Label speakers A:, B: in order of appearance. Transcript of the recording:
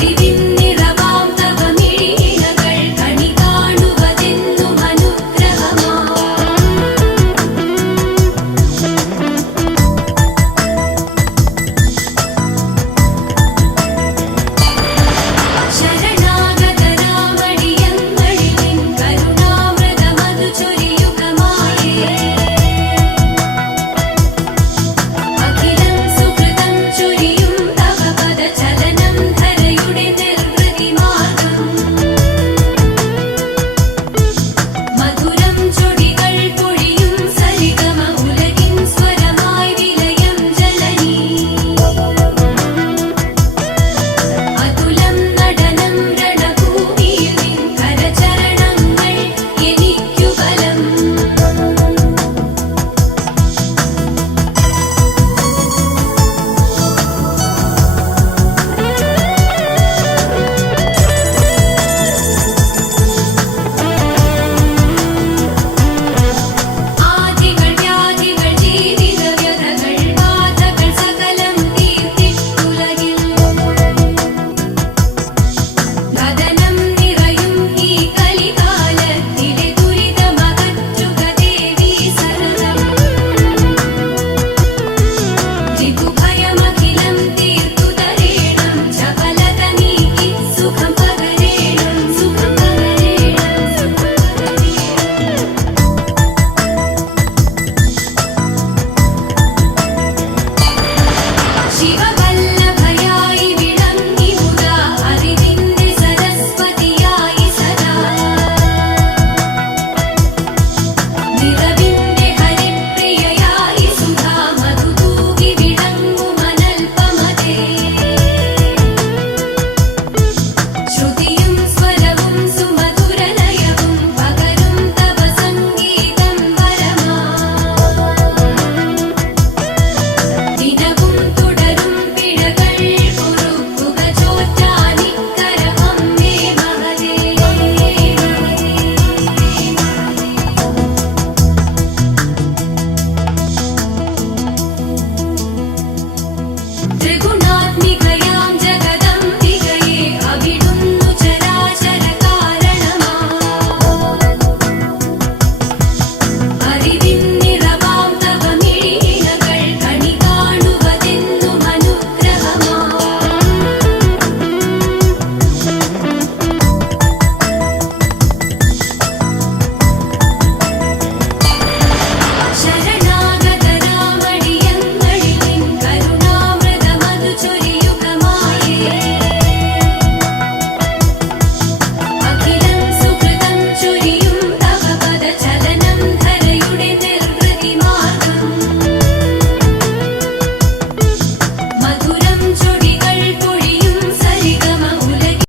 A: Ready.